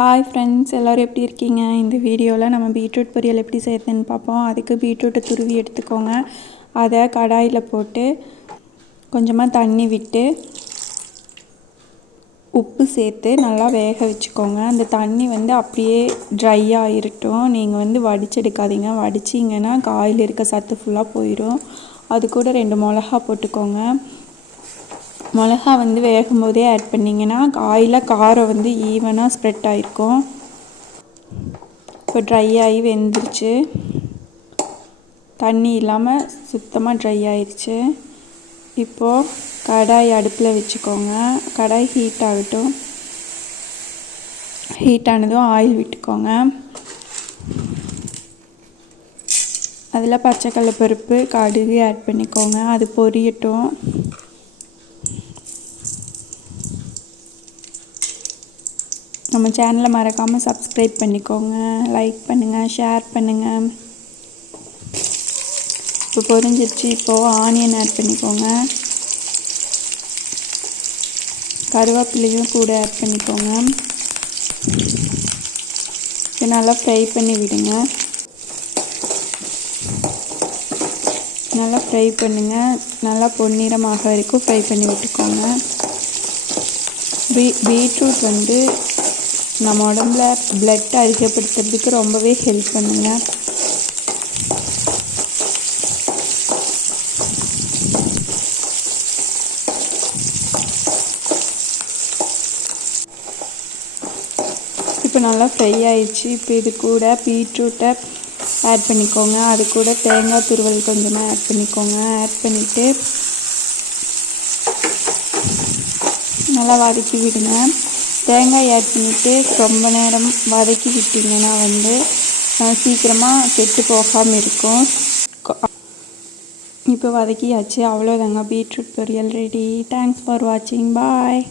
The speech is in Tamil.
ஹாய் ஃப்ரெண்ட்ஸ், எல்லோரும் எப்படி இருக்கீங்க? இந்த வீடியோவில் நம்ம பீட்ரூட் பொரியல் எப்படி செய்யறதுன்னு பார்ப்போம். அதுக்கு பீட்ரூட்டை துருவி எடுத்துக்கோங்க. அதை கடாயில் போட்டு கொஞ்சமாக தண்ணி விட்டு உப்பு சேர்த்து நல்லா வேக வச்சுக்கோங்க. அந்த தண்ணி அப்படியே ட்ரை ஆகிரட்டும். நீங்கள் வடிச்செடுக்காதீங்க. வடிச்சிங்கன்னா காயில் இருக்க சத்து ஃபுல்லாக போயிடும். அது கூட 2 மிளகா போட்டுக்கோங்க. மிளகா வேகும் போதே ஆட் பண்ணிங்கன்னா காயில் காரம் ஈவனாக ஸ்ப்ரெட் ஆகிருக்கும். இப்போ ட்ரை ஆகி வெந்துருச்சு. தண்ணி இல்லாமல் சுத்தமாக ட்ரை ஆயிடுச்சு. இப்போது கடாய் அடுப்பில் வச்சுக்கோங்க. கடாய் ஹீட் ஆகட்டும். ஹீட் ஆனதும் ஆயில் விட்டுக்கோங்க. அதில் பச்சைக்கடலை பருப்பு, கடுகு ஆட் பண்ணிக்கோங்க. அது பொரியட்டும். நம்ம சேனலை மறக்காமல் சப்ஸ்கிரைப் பண்ணிக்கோங்க. லைக் பண்ணுங்கள், ஷேர் பண்ணுங்கள். இப்போ பொரிஞ்சிருச்சு. இப்போது ஆனியன் ஆட் பண்ணிக்கோங்க. கருவேப்பிலையும் கூட ஆட் பண்ணிக்கோங்க. இது நல்லா ஃப்ரை பண்ணி விடுங்க. நல்லா ஃப்ரை பண்ணுங்கள். நல்லா பொன்னிறமாக வரைக்கும் ஃப்ரை பண்ணி விட்டுக்கோங்க. பீட்ரூட் நம்ம உடம்புல பிளட் அதிகப்படுத்துறதுக்கு ரொம்பவே ஹெல்ப் பண்ணுங்க. இப்போ நல்லா ஃப்ரை ஆயிடுச்சு. இப்போ இது கூட பீட்ரூட்டை ஆட் பண்ணிக்கோங்க. அது கூட தேங்காய் துருவல் கொஞ்சமாக ஆட் பண்ணிக்கோங்க. ஆட் பண்ணிவிட்டு நல்லா வதக்கி விடுங்க. தேங்காய் ஆட் பண்ணிவிட்டு ரொம்ப நேரம் வதக்கி விட்டிங்கன்னா சீக்கிரமாக கெட்டு போகாமல் இருக்கும். இப்போ வதக்கியாச்சு. அவ்வளோதாங்க, பீட்ரூட் பொரியல் ரெடி. தேங்க்ஸ் ஃபார் வாட்சிங். பாய்.